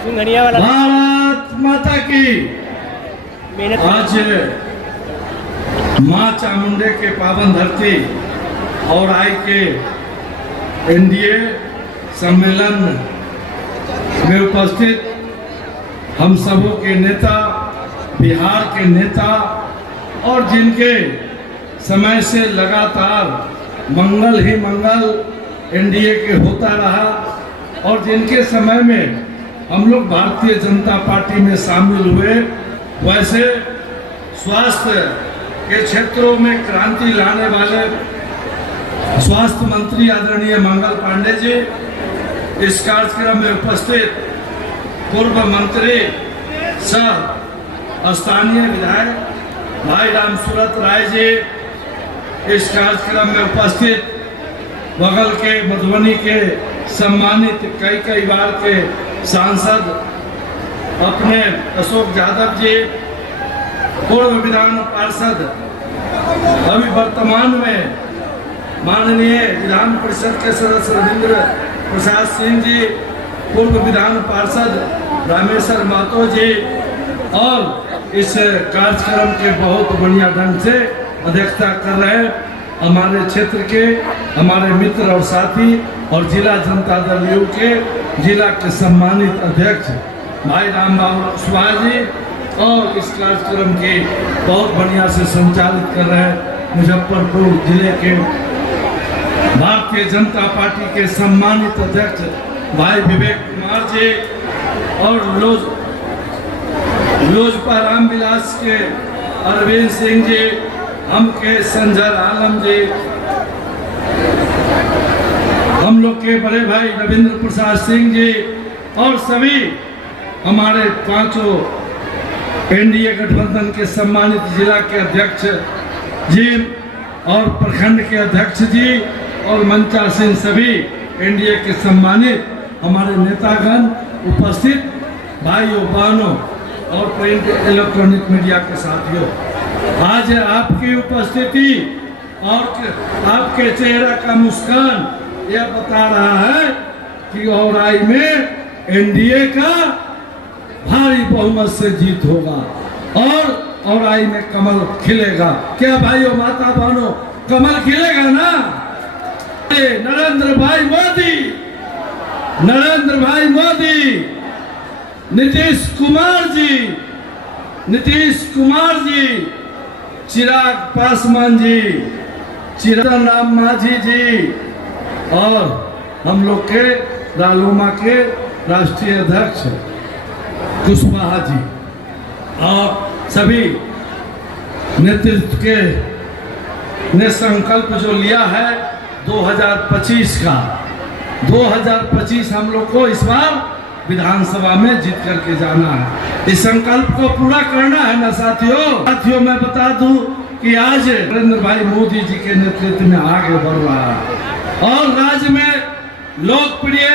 भारत माता की। आज मां चामुंडे के पावन धरती और आई के एनडीए सम्मेलन में उपस्थित हम सबों के नेता, बिहार के नेता और जिनके समय से लगातार मंगल ही मंगल एनडीए के होता रहा और जिनके समय में हम लोग भारतीय जनता पार्टी में शामिल हुए, वैसे स्वास्थ्य के क्षेत्रों में क्रांति लाने वाले स्वास्थ्य मंत्री आदरणीय मंगल पांडे जी, इस कार्यक्रम में उपस्थित पूर्व मंत्री सह स्थानीय विधायक भाई राम सूरत राय जी, इस कार्यक्रम में उपस्थित बगल के मधुबनी के सम्मानित कई बार के सांसद अपने अशोक यादव जी, पूर्व विधान पार्षद अभी वर्तमान में माननीय विधान परिषद के सदस्य रविंद्र प्रसाद सिंह जी, पूर्व विधान पार्षद रामेश्वर महतो जी और इस कार्यक्रम के बहुत बढ़िया ढंग से अध्यक्षता कर रहे हैं हमारे क्षेत्र के हमारे मित्र और साथी और जिला जनता दल यू के जिला के सम्मानित अध्यक्ष भाई राम बाबू सुभाष जी और इस कार्यक्रम के बहुत बढ़िया से संचालित कर रहे हैं मुजफ्फरपुर जिले के भारतीय जनता पार्टी के सम्मानित अध्यक्ष भाई विवेक कुमार जी और लोजपा रामविलास के अरविंद सिंह जी, हम के संजर आलम जी, हम लोग के बड़े भाई रविंद्र प्रसाद सिंह जी और सभी हमारे पांचों एनडीए गठबंधन के सम्मानित जिला के अध्यक्ष जी और प्रखंड के अध्यक्ष जी और मंचासीन सभी एनडीए के सम्मानित हमारे नेतागण, उपस्थित भाइयों बहनों और प्रिंट इलेक्ट्रॉनिक मीडिया के साथियों, आज आपकी उपस्थिति और आपके चेहरा का मुस्कान यह बता रहा है कि औराई में एनडीए का भारी बहुमत से जीत होगा और औराई में कमल खिलेगा। क्या भाइयों माता बहनों, कमल खिलेगा ना? नरेंद्र भाई मोदी, नीतीश कुमार जी, चिराग पासवान जी, चिरंजीव राम मांझी जी और हम लोग के रालोमा के राष्ट्रीय अध्यक्ष कुशवाहा जी और सभी नेतृत्व के ने संकल्प जो लिया है 2025 का, 2025 हम लोग को इस बार विधानसभा में जीत करके जाना है। इस संकल्प को पूरा करना है ना साथियों। मैं बता दूं कि आज नरेंद्र भाई मोदी जी के नेतृत्व में आगे बढ़ रहा है और राज्य में लोकप्रिय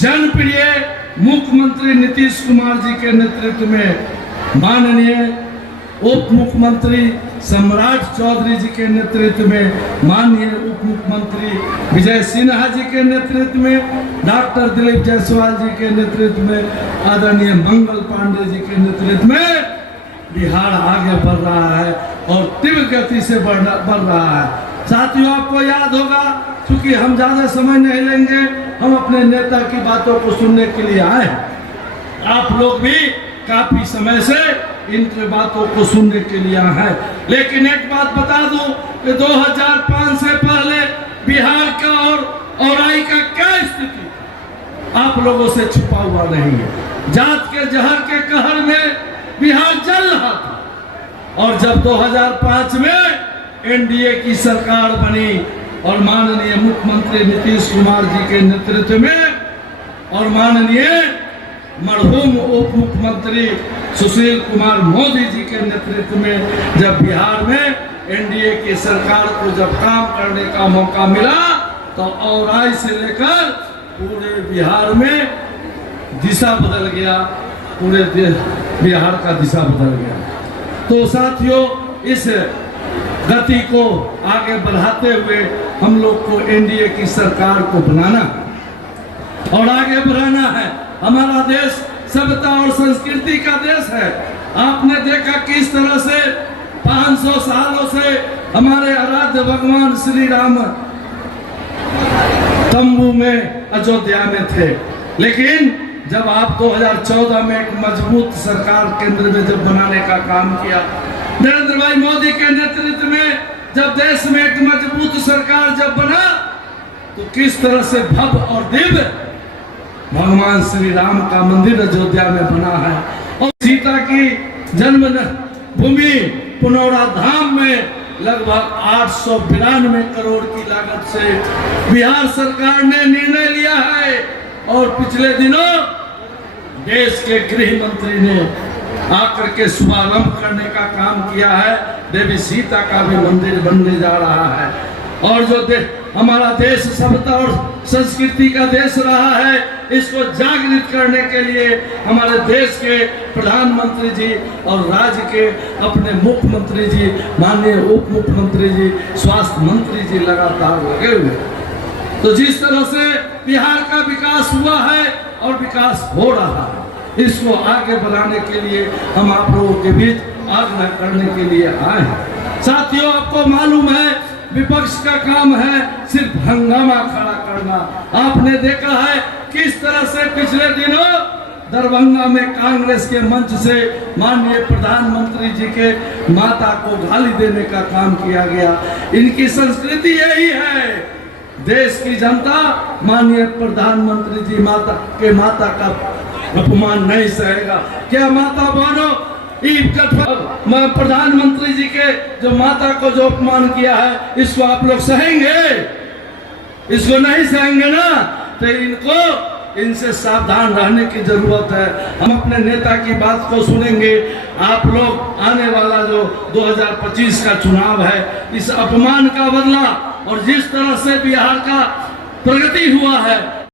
जनप्रिय मुख्यमंत्री नीतीश कुमार जी के नेतृत्व में माननीय उप मुख्यमंत्री सम्राट चौधरी जी के नेतृत्व में माननीय उप मुख्यमंत्री विजय सिन्हा जी के नेतृत्व में डॉक्टर दिलीप जायसवाल जी के नेतृत्व में आदरणीय मंगल पांडे जी के नेतृत्व में बिहार आगे बढ़ रहा है और तीव्र गति से बढ़ रहा है। साथियों, आपको याद होगा, क्योंकि हम ज्यादा समय नहीं लेंगे, हम अपने नेता की बातों को सुनने के लिए आए। आप लोग भी काफी समय से इनकी बातों को सुनने के लिए है, लेकिन एक बात बता दूं कि 2005 से पहले बिहार का और औराई का क्या स्थिति आप लोगों से छुपा हुआ नहीं है। जात के जहर के कहर में बिहार जल रहा था और जब 2005 में एनडीए की सरकार बनी और माननीय मुख्यमंत्री नीतीश कुमार जी के नेतृत्व में और माननीय मरहूम उप मुख्यमंत्री सुशील कुमार मोदी जी के नेतृत्व में जब बिहार में एनडीए की सरकार को जब काम करने का मौका मिला तो औराई से लेकर पूरे बिहार में दिशा बदल गया, पूरे बिहार का दिशा बदल गया। तो साथियों, इस गति को आगे बढ़ाते हुए हम लोग को एनडीए की सरकार को बनाना और आगे बढ़ाना है। हमारा देश सभ्यता और संस्कृति का देश है। आपने देखा किस तरह से 500 सालों से हमारे आराध्य भगवान श्री राम तंबू में अयोध्या में थे, लेकिन जब आप 2014 में एक मजबूत सरकार केंद्र में जब बनाने का काम किया, नरेंद्र भाई मोदी के नेतृत्व में जब देश में एक मजबूत सरकार जब बना, तो किस तरह से भव्य और दिव्य भगवान श्री राम का मंदिर अयोध्या में बना है। और सीता की जन्म भूमि पुनौरा धाम में लगभग 892 करोड़ की लागत से बिहार सरकार ने निर्णय लिया है। और पिछले दिनों देश के गृह मंत्री ने आकर के शुभारंभ करने का काम किया है। देवी सीता का भी मंदिर बनने जा रहा है। और जो हमारा देश सभ्यता और संस्कृति का देश रहा है, इसको जागृत करने के लिए हमारे देश के प्रधानमंत्री जी और राज्य के अपने मुख्यमंत्री जी, माननीय उप मुख्यमंत्री जी, स्वास्थ्य मंत्री जी लगातार लगे हुए। तो जिस तरह से बिहार का विकास हुआ है और विकास हो रहा है, इसको आगे बढ़ाने के लिए हम आप लोगों के बीच आग्रह करने के लिए आए हैं। साथियों, आपको मालूम है विपक्ष का काम है सिर्फ हंगामा खड़ा करना। आपने देखा है किस तरह से पिछले दिनों दरभंगा में कांग्रेस के मंच से माननीय प्रधानमंत्री जी के माता को गाली देने का काम किया गया। इनकी संस्कृति यही है। देश की जनता माननीय प्रधानमंत्री जी माता का अपमान नहीं सहेगा। क्या माता बहनों, प्रधानमंत्री जी के जो माता को जो अपमान किया है, इसको आप लोग सहेंगे? इसको नहीं सहेंगे ना। तो इनसे सावधान रहने की जरूरत है। हम अपने नेता की बात को सुनेंगे। आप लोग आने वाला जो 2025 का चुनाव है, इस अपमान का बदला और जिस तरह से बिहार का प्रगति हुआ है,